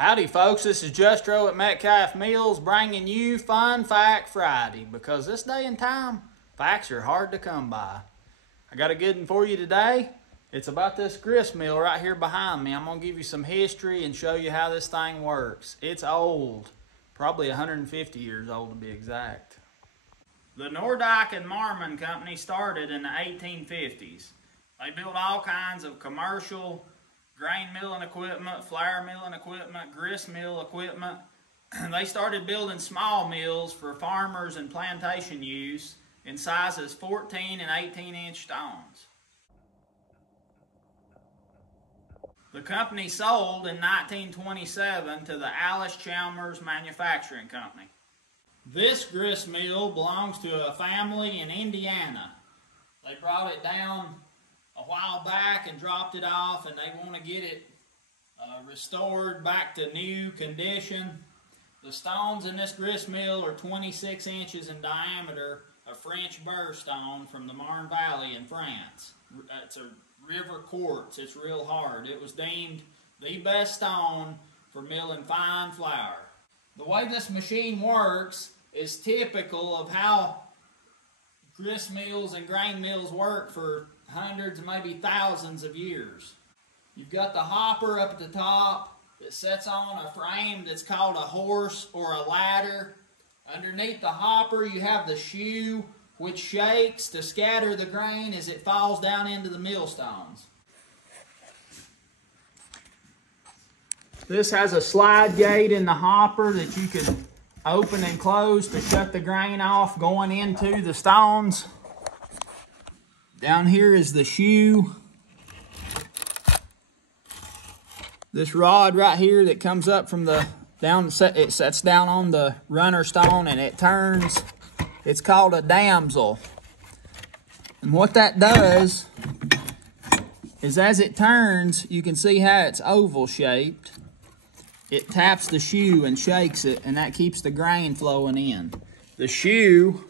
Howdy folks, this is Justro at Metcalf Mills bringing you Fun Fact Friday, because this day and time, facts are hard to come by. I got a good one for you today. It's about this gristmill right here behind me. I'm going to give you some history and show you how this thing works. It's old, probably 150 years old to be exact. The Nordyke and Marmon Company started in the 1850s. They built all kinds of commercial grain milling equipment, flour milling equipment, grist mill equipment. They started building small mills for farmers and plantation use in sizes 14 and 18-inch stones. The company sold in 1927 to the Alice Chalmers Manufacturing Company. This grist mill belongs to a family in Indiana. They brought it down a while back and dropped it off, and they want to get it restored back to new condition. The stones in this grist mill are 26 inches in diameter, a French burr stone from the Marne Valley in France. It's a river quartz. It's real hard. It was deemed the best stone for milling fine flour. The way this machine works is typical of how grist mills and grain mills work for hundreds, maybe thousands of years. You've got the hopper up at the top that sits on a frame that's called a horse or a ladder. Underneath the hopper you have the shoe, which shakes to scatter the grain as it falls down into the millstones. This has a slide gate in the hopper that you can open and close to shut the grain off going into the stones. Down here is the shoe. This rod right here that comes up from the it sets down on the runner stone and it turns. It's called a damsel. And what that does is as it turns, you can see how it's oval shaped. It taps the shoe and shakes it, and that keeps the grain flowing in. The shoe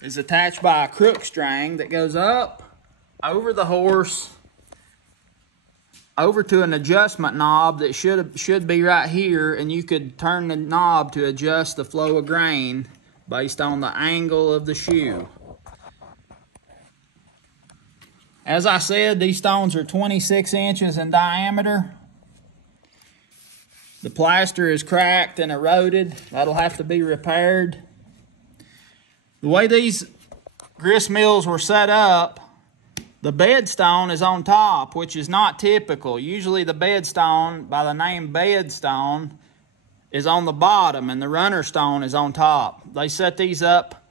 is attached by a crook string that goes up over the horse, over to an adjustment knob that should be right here, and you could turn the knob to adjust the flow of grain based on the angle of the shoe. As I said, these stones are 26 inches in diameter. The plaster is cracked and eroded. That'll have to be repaired. The way these grist mills were set up, the bed stone is on top, which is not typical. Usually the bed stone, by the name bed stone, is on the bottom and the runner stone is on top. They set these up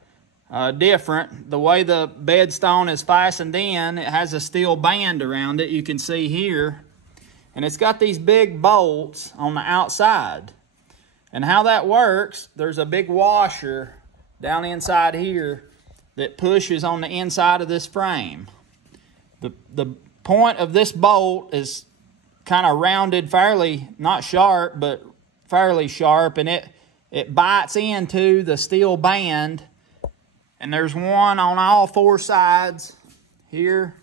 different. The way the bed stone is fastened in, it has a steel band around it, you can see here. And it's got these big bolts on the outside. And how that works, there's a big washer down inside here that pushes on the inside of this frame. The point of this bolt is kind of rounded, fairly, not sharp, but fairly sharp, and it bites into the steel band. And there's one on all four sides, here,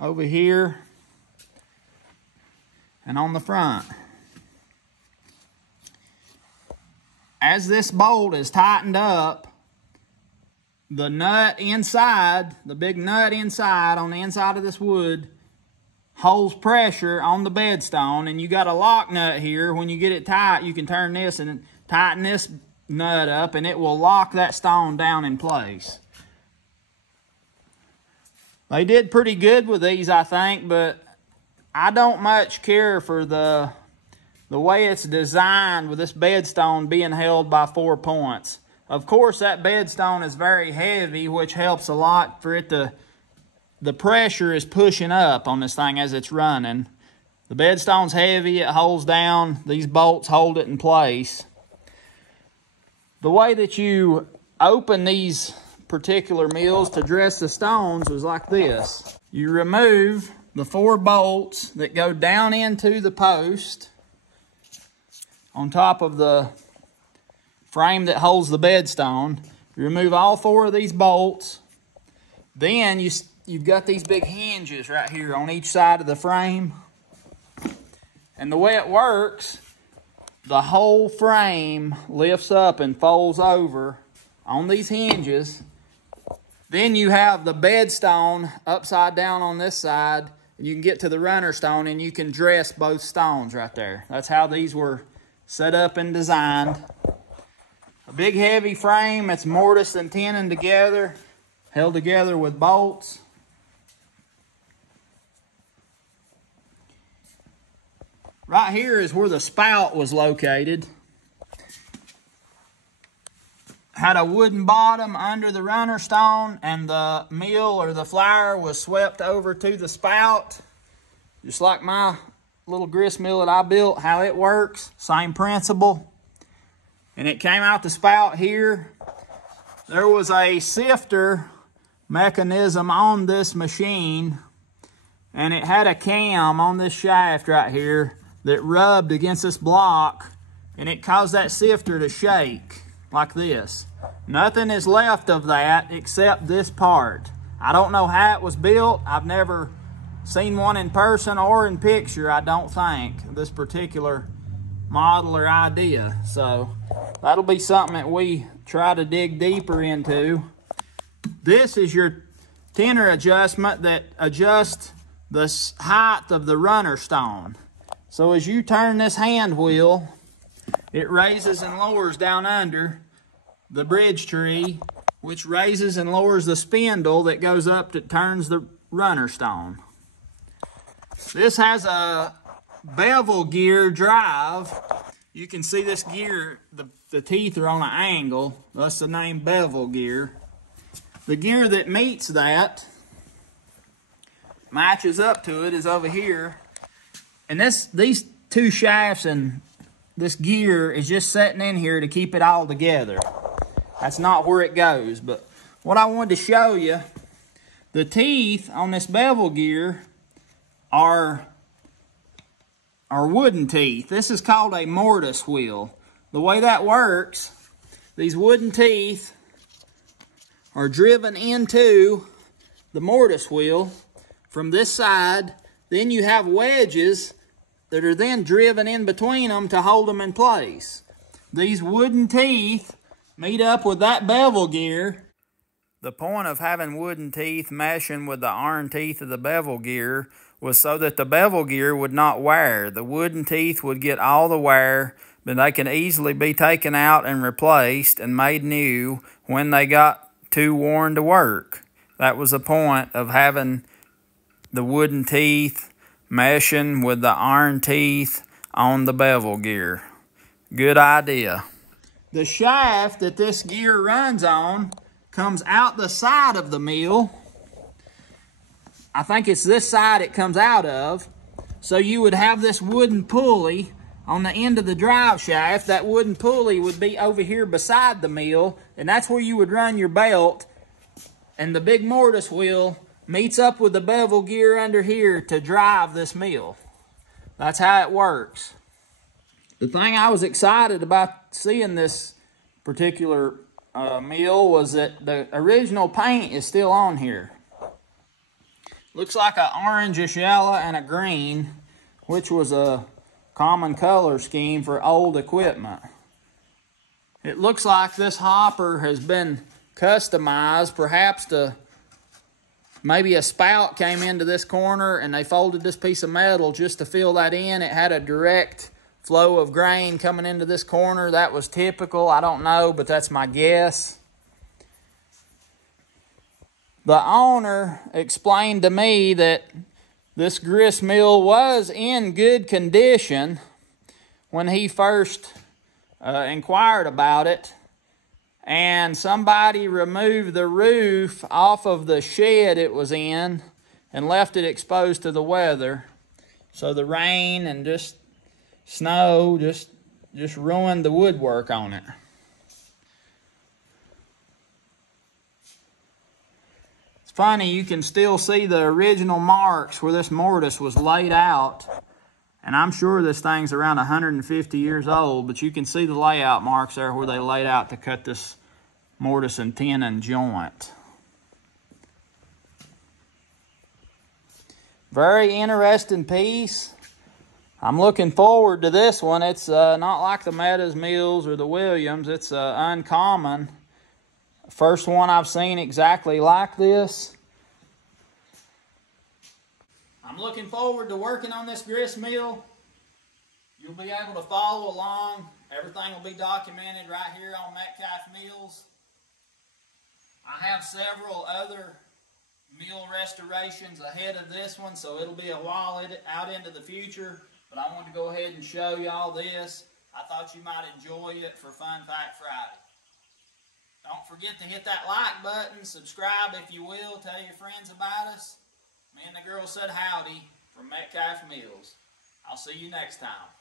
over here, and on the front. As this bolt is tightened up, the nut inside, the big nut inside, on the inside of this wood, holds pressure on the bed stone, and you got a lock nut here. When you get it tight, you can turn this and tighten this nut up, and it will lock that stone down in place. They did pretty good with these, I think, but I don't much care for the way it's designed with this bed stone being held by 4 points. Of course, that bed stone is very heavy, which helps a lot for it to, the pressure is pushing up on this thing as it's running. The bed stone's heavy, it holds down, these bolts hold it in place. The way that you open these particular mills to dress the stones was like this. You remove the 4 bolts that go down into the post on top of the frame that holds the bed stone. You remove all 4 of these bolts. Then you've got these big hinges right here on each side of the frame. And the way it works, the whole frame lifts up and folds over on these hinges. Then you have the bed stone upside down on this side. And you can get to the runner stone and you can dress both stones right there. That's how these were set up and designed. A big heavy frame that's mortised and tenon together, held together with bolts. Right here is where the spout was located. Had a wooden bottom under the runner stone, and the mill or the flour was swept over to the spout. Just like my little grist mill that I built, how it works, same principle. And it came out the spout here. There was a sifter mechanism on this machine, and it had a cam on this shaft right here that rubbed against this block, and it caused that sifter to shake like this. Nothing is left of that except this part. I don't know how it was built. I've never seen one in person or in picture, I don't think, this particular model or idea. So that'll be something that we try to dig deeper into. This is your tenor adjustment that adjusts the height of the runner stone. So as you turn this hand wheel, it raises and lowers down under the bridge tree, which raises and lowers the spindle that goes up that turns the runner stone. This has a bevel gear drive. You can see this gear, the teeth are on an angle. That's the name bevel gear. The gear that meets that, matches up to it, is over here. And these two shafts and this gear is just sitting in here to keep it all together. That's not where it goes. But what I wanted to show you, the teeth on this bevel gear are wooden teeth. This is called a mortise wheel. The way that works, these wooden teeth are driven into the mortise wheel from this side. Then you have wedges that are then driven in between them to hold them in place. These wooden teeth meet up with that bevel gear. The point of having wooden teeth meshing with the iron teeth of the bevel gear was so that the bevel gear would not wear. The wooden teeth would get all the wear, but they can easily be taken out and replaced and made new when they got too worn to work. That was the point of having the wooden teeth meshing with the iron teeth on the bevel gear. Good idea. The shaft that this gear runs on comes out the side of the mill. I think it's this side it comes out of. So you would have this wooden pulley on the end of the drive shaft. That wooden pulley would be over here beside the mill, and that's where you would run your belt. And the big mortise wheel meets up with the bevel gear under here to drive this mill. That's how it works. The thing I was excited about seeing this particular mill was that the original paint is still on here. Looks like an orangish yellow and a green, which was a common color scheme for old equipment. It looks like this hopper has been customized, perhaps to maybe a spout came into this corner and they folded this piece of metal just to fill that in. It had a direct flow of grain coming into this corner. That was typical. I don't know, but that's my guess. The owner explained to me that this grist mill was in good condition when he first inquired about it. And somebody removed the roof off of the shed it was in and left it exposed to the weather. So the rain and just snow just ruined the woodwork on it. It's funny, you can still see the original marks where this mortise was laid out. And I'm sure this thing's around 150 years old, but you can see the layout marks there where they laid out to cut this mortise and tenon joint. Very interesting piece. I'm looking forward to this one. It's not like the Meadows Mills or the Williams. It's uncommon. First one I've seen exactly like this. I'm looking forward to working on this gristmill. You'll be able to follow along. Everything will be documented right here on Metcalf Mills. I have several other mill restorations ahead of this one, so it'll be a while out into the future. But I wanted to go ahead and show y'all this. I thought you might enjoy it for Fun Fact Friday. Don't forget to hit that like button, subscribe if you will, tell your friends about us. Me and the girl said howdy from Metcalf Mills. I'll see you next time.